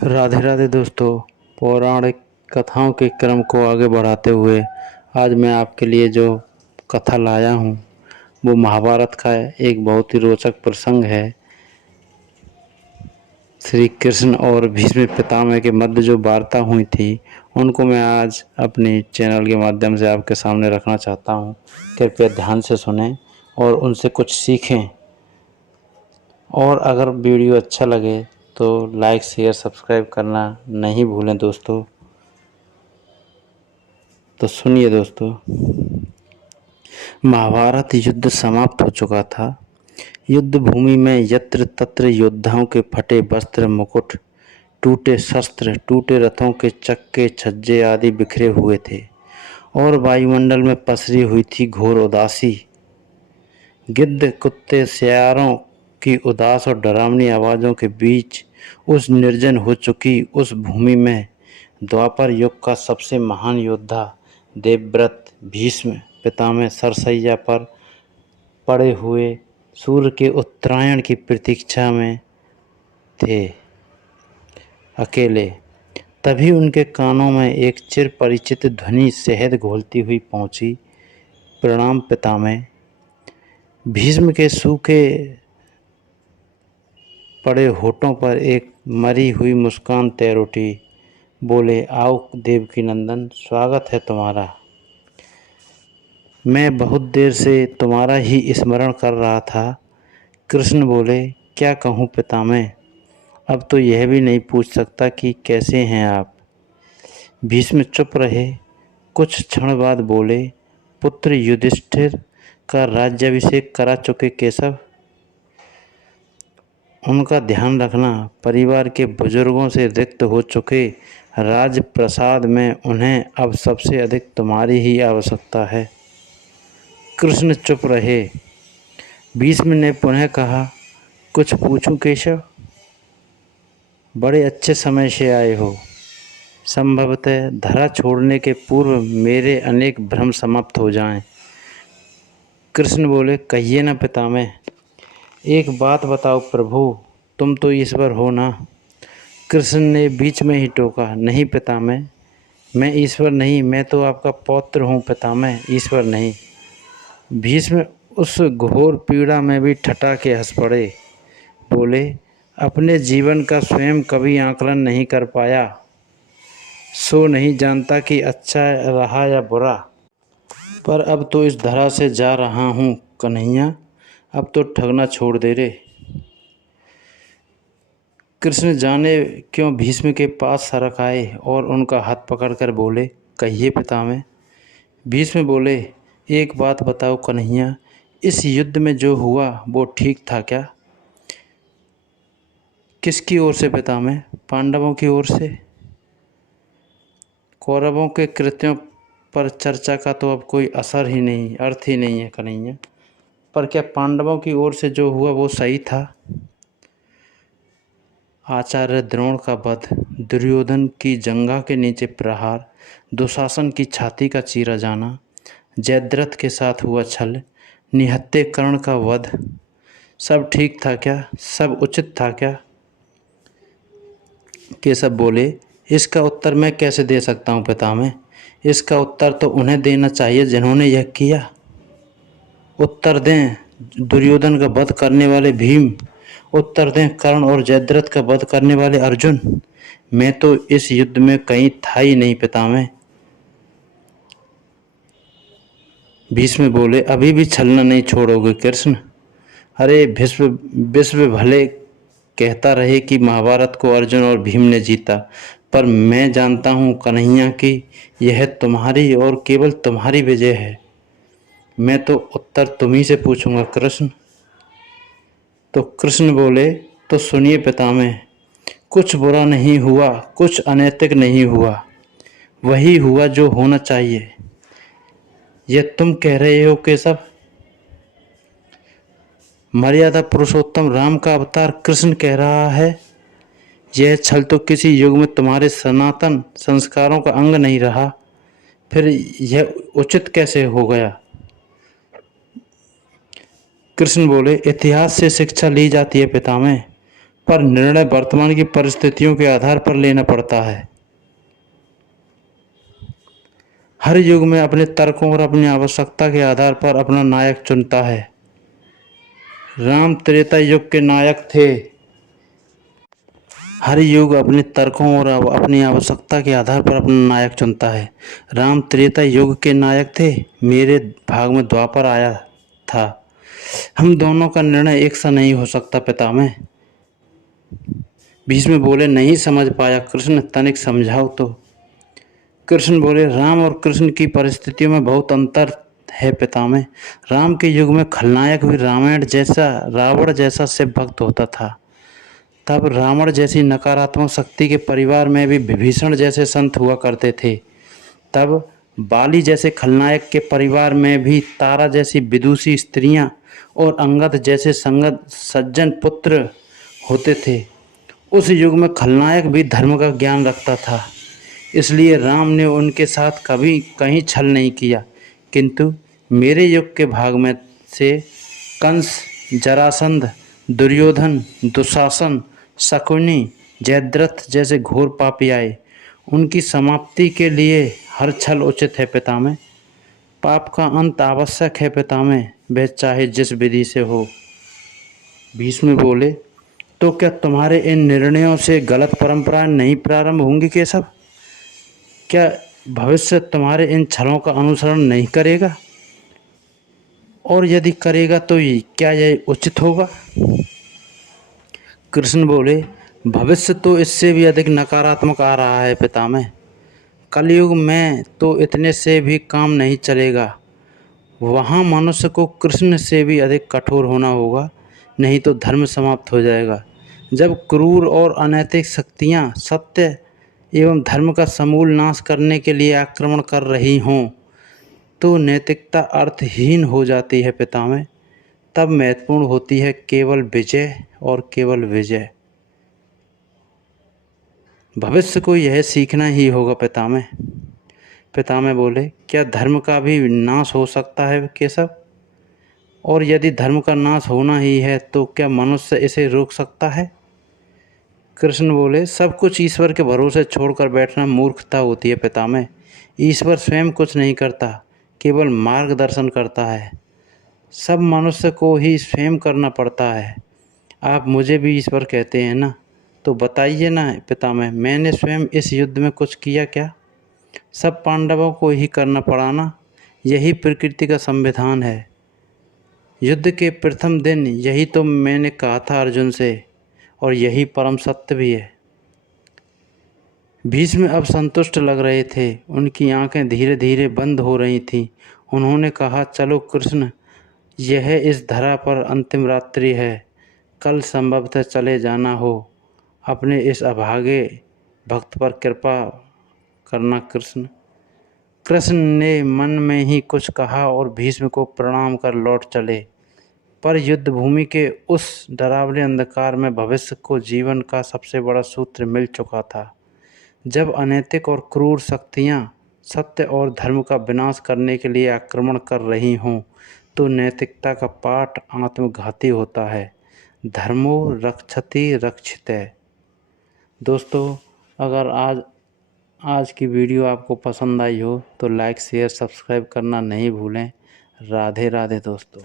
राधे राधे दोस्तों। पौराणिक कथाओं के क्रम को आगे बढ़ाते हुए आज मैं आपके लिए जो कथा लाया हूँ वो महाभारत का एक बहुत ही रोचक प्रसंग है। श्री कृष्ण और भीष्म पितामह के मध्य जो वार्ता हुई थी उनको मैं आज अपने चैनल के माध्यम से आपके सामने रखना चाहता हूँ। कृपया ध्यान से सुनें और उनसे कुछ सीखें। और अगर वीडियो अच्छा लगे तो लाइक शेयर सब्सक्राइब करना नहीं भूलें दोस्तों। तो सुनिए दोस्तों, महाभारत युद्ध समाप्त हो चुका था। युद्ध भूमि में यत्र तत्र योद्धाओं के फटे वस्त्र, मुकुट, टूटे शस्त्र, टूटे रथों के चक्के, छज्जे आदि बिखरे हुए थे और वायुमंडल में पसरी हुई थी घोर उदासी। गिद्ध, कुत्ते, सियारों की उदास और डरावनी आवाज़ों के बीच उस निर्जन हो चुकी उस भूमि में द्वापर युग का सबसे महान योद्धा देवव्रत भीष्म पितामह सरसैया पर पड़े हुए सूर्य के उत्तरायण की प्रतीक्षा में थे, अकेले। तभी उनके कानों में एक चिर परिचित ध्वनि शहद घोलती हुई पहुंची। प्रणाम पितामह। भीष्म के सूखे पड़े होठों पर एक मरी हुई मुस्कान तैर उठी। बोले, आओ देवकी नंदन, स्वागत है तुम्हारा। मैं बहुत देर से तुम्हारा ही स्मरण कर रहा था। कृष्ण बोले, क्या कहूँ पितामह, अब तो यह भी नहीं पूछ सकता कि कैसे हैं आप। भीष्म चुप रहे। कुछ क्षण बाद बोले, पुत्र युधिष्ठिर का राज्याभिषेक करा चुके केशव, उनका ध्यान रखना। परिवार के बुजुर्गों से रिक्त हो चुके राजप्रसाद में उन्हें अब सबसे अधिक तुम्हारी ही आवश्यकता है। कृष्ण चुप रहे। भीष्म ने पुनः कहा, कुछ पूछूं केशव? बड़े अच्छे समय से आए हो। संभवतः धरा छोड़ने के पूर्व मेरे अनेक भ्रम समाप्त हो जाएं। कृष्ण बोले, कहिए ना पितामह। एक बात बताओ प्रभु, तुम तो ईश्वर हो ना। कृष्ण ने बीच में ही टोका, नहीं पितामह, मैं ईश्वर नहीं, मैं तो आपका पौत्र हूँ पितामह, ईश्वर नहीं। भीष्म उस घोर पीड़ा में भी ठठा के हंस पड़े। बोले, अपने जीवन का स्वयं कभी आकलन नहीं कर पाया, सो नहीं जानता कि अच्छा रहा या बुरा। पर अब तो इस धरा से जा रहा हूँ कन्हैया, अब तो ठगना छोड़ दे रे। कृष्ण जाने क्यों भीष्म के पास सरक आए और उनका हाथ पकड़कर बोले, कहिए पितामह। भीष्म बोले, एक बात बताओ कन्हैया, इस युद्ध में जो हुआ वो ठीक था क्या? किसकी ओर से पितामह? पांडवों की ओर से। कौरवों के कृत्यों पर चर्चा का तो अब कोई असर ही नहीं, अर्थ ही नहीं है कन्हैया। पर क्या पांडवों की ओर से जो हुआ वो सही था? आचार्य द्रोण का वध, दुर्योधन की जंघा के नीचे प्रहार, दुशासन की छाती का चीरा जाना, जयद्रथ के साथ हुआ छल, निहत्थे कर्ण का वध, सब ठीक था क्या? सब उचित था क्या? केशव बोले, इसका उत्तर मैं कैसे दे सकता हूँ पितामह? इसका उत्तर तो उन्हें देना चाहिए जिन्होंने यह किया। उत्तर दें दुर्योधन का वध करने वाले भीम, उत्तर दें कर्ण और जयद्रथ का वध करने वाले अर्जुन। मैं तो इस युद्ध में कहीं था ही नहीं पितामह। भीष्म बोले, अभी भी छलना नहीं छोड़ोगे कृष्ण? अरे भीष्म, विश्व भले कहता रहे कि महाभारत को अर्जुन और भीम ने जीता, पर मैं जानता हूँ कन्हैया कि यह तुम्हारी और केवल तुम्हारी विजय है। मैं तो उत्तर तुम्ही से पूछूंगा कृष्ण। तो कृष्ण बोले, तो सुनिए पितामह, कुछ बुरा नहीं हुआ, कुछ अनैतिक नहीं हुआ, वही हुआ जो होना चाहिए। यह तुम कह रहे हो केशव? मर्यादा पुरुषोत्तम राम का अवतार कृष्ण कह रहा है। यह छल तो किसी युग में तुम्हारे सनातन संस्कारों का अंग नहीं रहा, फिर यह उचित कैसे हो गया? कृष्ण बोले, इतिहास से शिक्षा ली जाती है पितामह। पर निर्णय वर्तमान की परिस्थितियों के आधार पर लेना पड़ता है। हर युग में अपने तर्कों और अपनी आवश्यकता के आधार पर अपना नायक चुनता है। राम त्रेता युग के नायक थे। हर युग अपने तर्कों और अपनी आवश्यकता के आधार पर अपना नायक चुनता है। राम त्रेता युग के नायक थे, मेरे भाग में द्वापर आया था। हम दोनों का निर्णय एक सा नहीं हो सकता पितामह। भीष्म बोले, नहीं समझ पाया कृष्ण, तनिक समझाओ तो। कृष्ण बोले, राम और कृष्ण की परिस्थितियों में बहुत अंतर है पितामह। राम के युग में खलनायक भी रावण जैसा शिव भक्त होता था। तब रावण जैसी नकारात्मक शक्ति के परिवार में भी विभीषण जैसे संत हुआ करते थे। तब बाली जैसे खलनायक के परिवार में भी तारा जैसी विदुषी स्त्रियां और अंगद जैसे संगत सज्जन पुत्र होते थे। उस युग में खलनायक भी धर्म का ज्ञान रखता था, इसलिए राम ने उनके साथ कभी कहीं छल नहीं किया। किंतु मेरे युग के भाग में से कंस, जरासंध, दुर्योधन, दुशासन, शकुनी, जयद्रथ जैसे घोर पापी आए। उनकी समाप्ति के लिए हर छल उचित है पितामह। पाप का अंत आवश्यक है पितामह, वह चाहे जिस विधि से हो। भीष्म बोले, तो क्या तुम्हारे इन निर्णयों से गलत परंपराएं नहीं प्रारंभ होंगी केशव? क्या भविष्य तुम्हारे इन छलों का अनुसरण नहीं करेगा? और यदि करेगा तो क्या यह उचित होगा? कृष्ण बोले, भविष्य तो इससे भी अधिक नकारात्मक आ रहा है पितामह। कलयुग में तो इतने से भी काम नहीं चलेगा। वहाँ मनुष्य को कृष्ण से भी अधिक कठोर होना होगा, नहीं तो धर्म समाप्त हो जाएगा। जब क्रूर और अनैतिक शक्तियाँ सत्य एवं धर्म का समूल नाश करने के लिए आक्रमण कर रही हों, तो नैतिकता अर्थहीन हो जाती है पितामह। तब महत्वपूर्ण होती है केवल विजय और केवल विजय। भविष्य को यह सीखना ही होगा पितामह। पितामह बोले, क्या धर्म का भी नाश हो सकता है केशव? और यदि धर्म का नाश होना ही है तो क्या मनुष्य इसे रोक सकता है? कृष्ण बोले, सब कुछ ईश्वर के भरोसे छोड़कर बैठना मूर्खता होती है पितामह। ईश्वर स्वयं कुछ नहीं करता, केवल मार्गदर्शन करता है। सब मनुष्य को ही स्वयं करना पड़ता है। आप मुझे भी ईश्वर कहते हैं ना, तो बताइए ना पितामह, मैंने स्वयं इस युद्ध में कुछ किया क्या? सब पांडवों को ही करना पड़ा ना, यही प्रकृति का संविधान है। युद्ध के प्रथम दिन यही तो मैंने कहा था अर्जुन से, और यही परम सत्य भी है। भीष्म अब संतुष्ट लग रहे थे, उनकी आंखें धीरे धीरे बंद हो रही थीं। उन्होंने कहा, चलो कृष्ण, यह इस धरा पर अंतिम रात्रि है। कल संभवतः चले जाना हो। अपने इस अभागे भक्त पर कृपा करना कृष्ण। कृष्ण ने मन में ही कुछ कहा और भीष्म को प्रणाम कर लौट चले। पर युद्ध भूमि के उस डरावने अंधकार में भविष्य को जीवन का सबसे बड़ा सूत्र मिल चुका था। जब अनैतिक और क्रूर शक्तियाँ सत्य और धर्म का विनाश करने के लिए आक्रमण कर रही हों, तो नैतिकता का पाठ आत्मघाती होता है। धर्मो रक्षति रक्षिते। दोस्तों, अगर आज की वीडियो आपको पसंद आई हो तो लाइक शेयर सब्सक्राइब करना नहीं भूलें। राधे राधे दोस्तों।